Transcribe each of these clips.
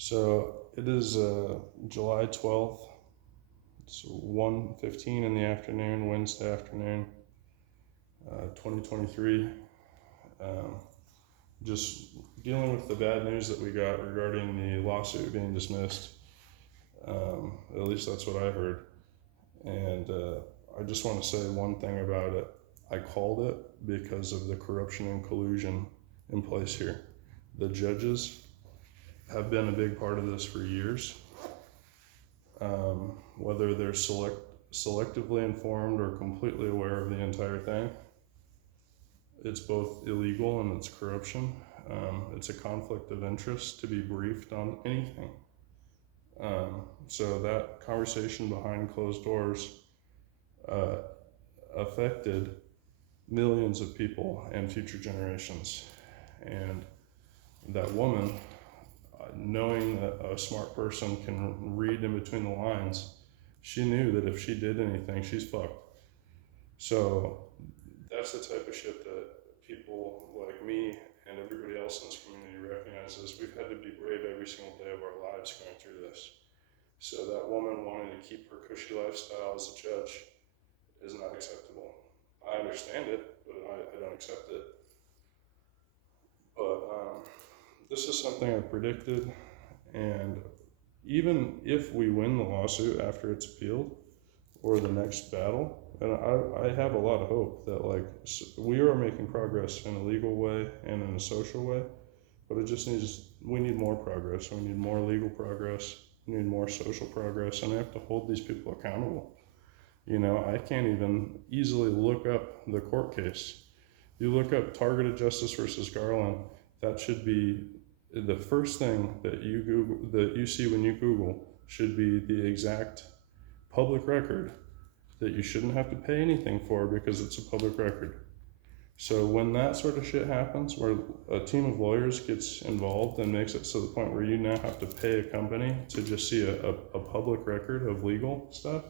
So it is July 12th. It's 1:15 in the afternoon, Wednesday afternoon, 2023. Um, just dealing with the bad news that we got regarding the lawsuit being dismissed. At least that's what I heard. And I just want to say one thing about it. I called it because of the corruption and collusion in place here. The judges have been a big part of this for years. Whether they're selectively informed or completely aware of the entire thing, it's both illegal and it's corruption. It's a conflict of interest to be briefed on anything. So that conversation behind closed doors affected millions of people and future generations. And that woman, knowing that a smart person can read in between the lines, she knew that if she did anything, she's fucked. So that's the type of shit that people like me and everybody else in this community recognizes. We've had to be brave every single day of our lives going through this. So that woman wanting to keep her cushy lifestyle as a judge is not acceptable. I understand it, but I don't accept it. But this is something I predicted, and even if we win the lawsuit after it's appealed or the next battle, and I have a lot of hope that we are making progress in a legal way and in a social way, but we need more progress. We need more legal progress. We need more social progress, and I have to hold these people accountable. I can't even easily look up the court case. You look up targeted justice versus Garland, that should be the first thing that you see when you Google should be the exact public record that you shouldn't have to pay anything for because it's a public record. So when that sort of shit happens, where a team of lawyers gets involved and makes it to the point where you now have to pay a company to just see a public record of legal stuff,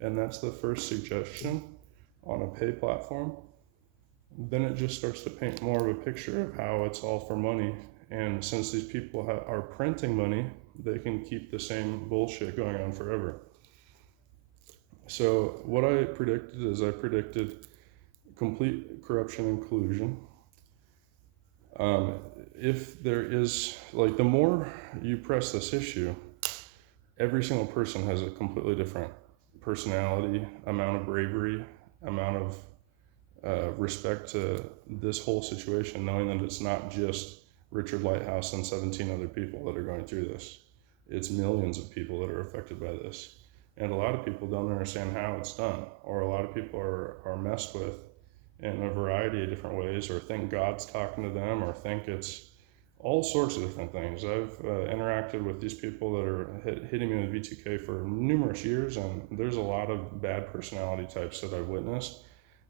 and that's the first suggestion on a pay platform, then it just starts to paint more of a picture of how it's all for money. And since these people are printing money, they can keep the same bullshit going on forever. So what I predicted complete corruption and collusion. If there is, the more you press this issue, every single person has a completely different personality, amount of bravery, amount of respect to this whole situation, knowing that it's not just Richard Lighthouse and 17 other people that are going through this. It's millions of people that are affected by this. And a lot of people don't understand how it's done, or a lot of people are messed with in a variety of different ways, or think God's talking to them, or think it's all sorts of different things. I've interacted with these people that are hitting me with V2K for numerous years, and there's a lot of bad personality types that I've witnessed,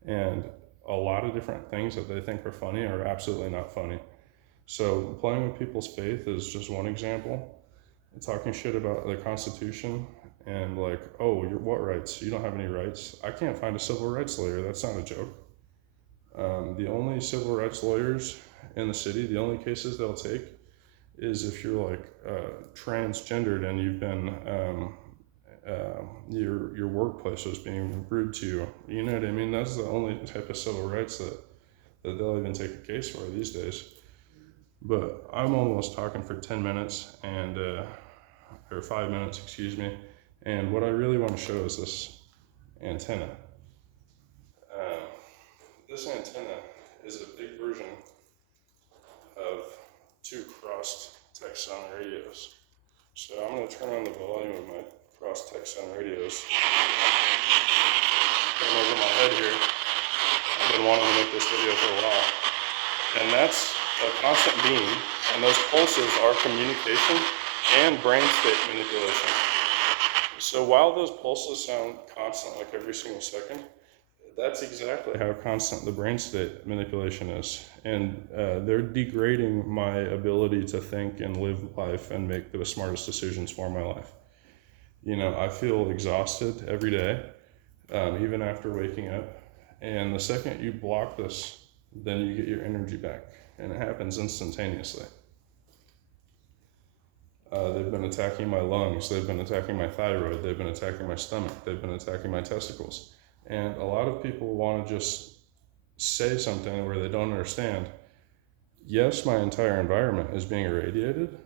and a lot of different things that they think are funny are absolutely not funny. So playing with people's faith is just one example. Talking shit about the Constitution and what rights? You don't have any rights. I can't find a civil rights lawyer. That's not a joke. The only civil rights lawyers in the city, the only cases they'll take is if you're transgendered and you've been your workplace was being rude to you. You know what I mean? That's the only type of civil rights that they'll even take a case for these days. But I'm almost talking for 10 minutes or 5 minutes, excuse me. And what I really want to show is this antenna. This antenna is a big version of two crossed text sound radios. So I'm going to turn on the volume of my cross text sound radios. Going over my head here. I've been wanting to make this video for a while. And that's a constant beam, and those pulses are communication and brain state manipulation. So while those pulses sound constant like every single second, that's exactly how constant the brain state manipulation is. And they're degrading my ability to think and live life and make the smartest decisions for my life. I feel exhausted every day, even after waking up. And the second you block this, then you get your energy back. And it happens instantaneously. They've been attacking my lungs, they've been attacking my thyroid, they've been attacking my stomach, they've been attacking my testicles. And a lot of people want to just say something where they don't understand. Yes, my entire environment is being irradiated,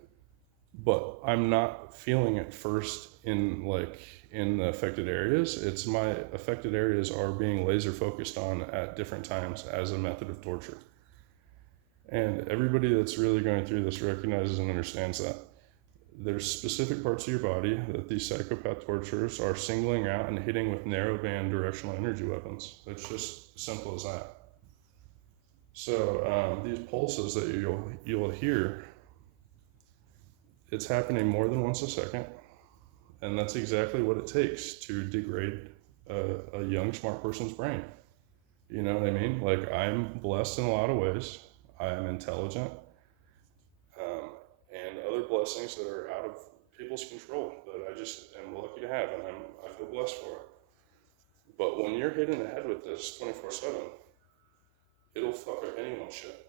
but I'm not feeling it first in the affected areas. It's my affected areas are being laser focused on at different times as a method of torture. And everybody that's really going through this recognizes and understands that. There's specific parts of your body that these psychopath torturers are singling out and hitting with narrowband directional energy weapons. It's just as simple as that. So these pulses that you'll hear, it's happening more than once a second, and that's exactly what it takes to degrade a young, smart person's brain. You know what I mean? Like, I'm blessed in a lot of ways. I am intelligent, and other blessings that are out of people's control that I just am lucky to have, and I feel blessed for it. But when you're hit in the head with this 24/7, it'll fuck up anyone's shit.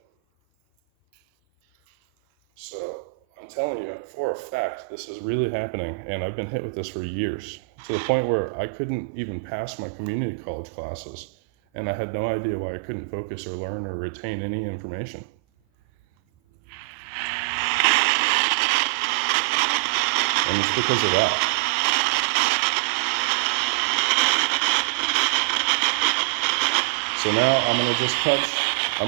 So I'm telling you, for a fact, this is really happening, and I've been hit with this for years, to the point where I couldn't even pass my community college classes, and I had no idea why I couldn't focus or learn or retain any information. And it's because of that. So now I'm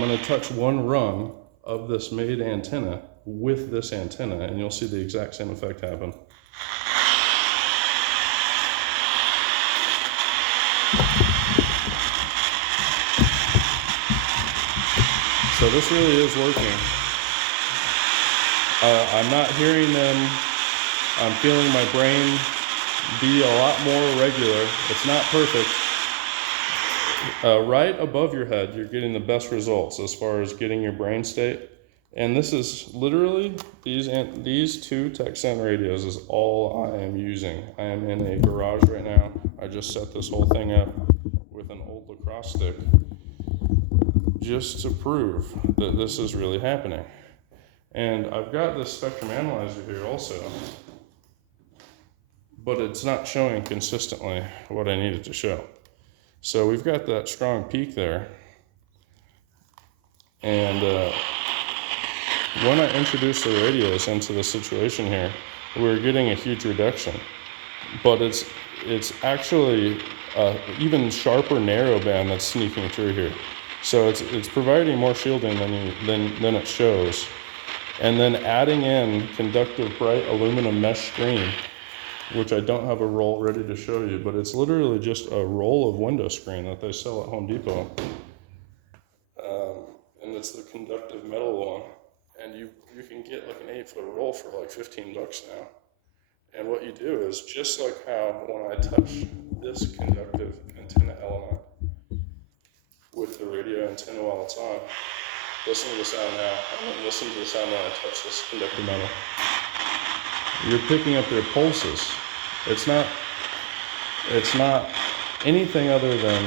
going to touch one rung of this made antenna with this antenna, and you'll see the exact same effect happen. So this really is working. I'm not hearing them. I'm feeling my brain be a lot more regular. It's not perfect. Right above your head, you're getting the best results as far as getting your brain state. And this is literally, these two Texan radios is all I am using. I am in a garage right now. I just set this whole thing up with an old lacrosse stick just to prove that this is really happening. And I've got this spectrum analyzer here also, but it's not showing consistently what I need it to show. So we've got that strong peak there. And when I introduced the radios into the situation here, we're getting a huge reduction. But it's actually even sharper narrowband that's sneaking through here. So it's providing more shielding than it shows. And then adding in conductive bright aluminum mesh screen, which I don't have a roll ready to show you, but it's literally just a roll of window screen that they sell at Home Depot. And it's the conductive metal one. And you can get like an 8-foot roll for like $15 now. And what you do is, just like how when I touch this conductive antenna element with the radio antenna while it's on, listen to the sound now, and then listen to the sound when I touch this conductive metal. You're picking up their pulses. It's not anything other than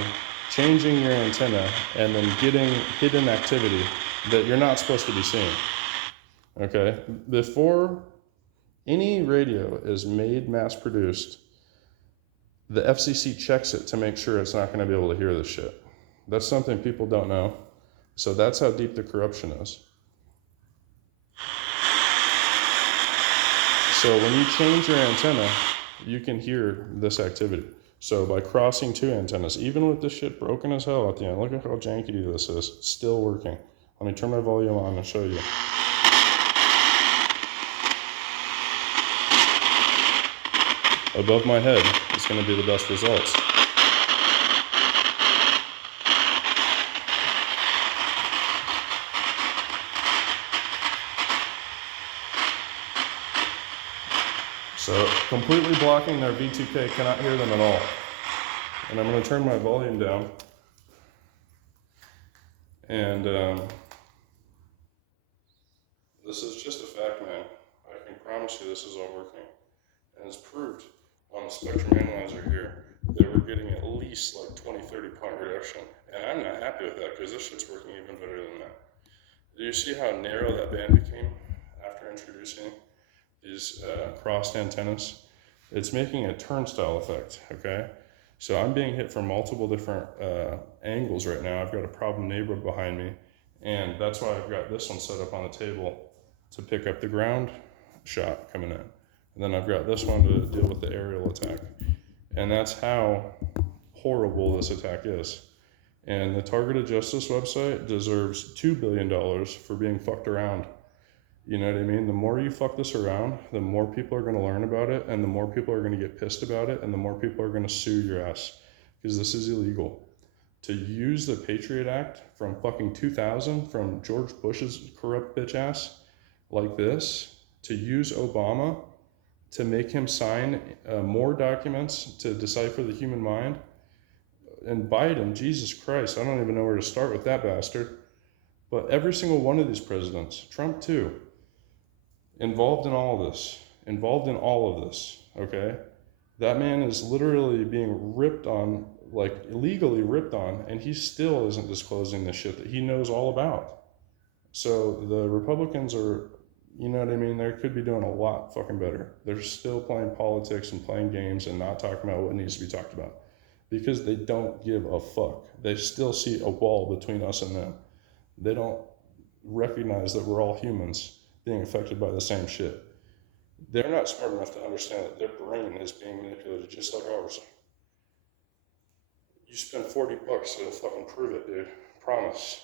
changing your antenna and then getting hidden activity that you're not supposed to be seeing. Okay? Before any radio is made, mass-produced, the FCC checks it to make sure it's not going to be able to hear this shit. That's something people don't know. So that's how deep the corruption is. So when you change your antenna, you can hear this activity. So by crossing two antennas, even with this shit broken as hell at the end, look at how janky this is. It's still working. Let me turn my volume on and show you. Above my head is going to be the best results. So completely blocking their V2K, cannot hear them at all. And I'm going to turn my volume down. And this is just a fact, man. I can promise you this is all working. And it's proved on the spectrum analyzer here that we're getting at least like 20-30 point reduction. And I'm not happy with that, because this shit's working even better than that. Do you see how narrow that band became after introducing these crossed antennas, it's making a turnstile effect, okay? So I'm being hit from multiple different angles right now. I've got a problem neighbor behind me, and that's why I've got this one set up on the table to pick up the ground shot coming in. And then I've got this one to deal with the aerial attack. And that's how horrible this attack is. And the Targeted Justice website deserves $2 billion for being fucked around. You know what I mean? The more you fuck this around, the more people are going to learn about it, and the more people are going to get pissed about it, and the more people are going to sue your ass, because this is illegal. To use the Patriot Act from fucking 2000, from George Bush's corrupt bitch ass, like this, to use Obama to make him sign more documents to decipher the human mind, and Biden, Jesus Christ, I don't even know where to start with that bastard. But every single one of these presidents, Trump too, involved in all of this, okay? That man is literally being ripped on, like illegally ripped on, and he still isn't disclosing the shit that he knows all about. So the Republicans are, you know what I mean, they could be doing a lot fucking better. They're still playing politics and playing games and not talking about what needs to be talked about, because they don't give a fuck. They still see a wall between us and them. They don't recognize that we're all humans being affected by the same shit. They're not smart enough to understand that their brain is being manipulated just like ours. You spend $40, it'll fucking prove it, dude. Promise.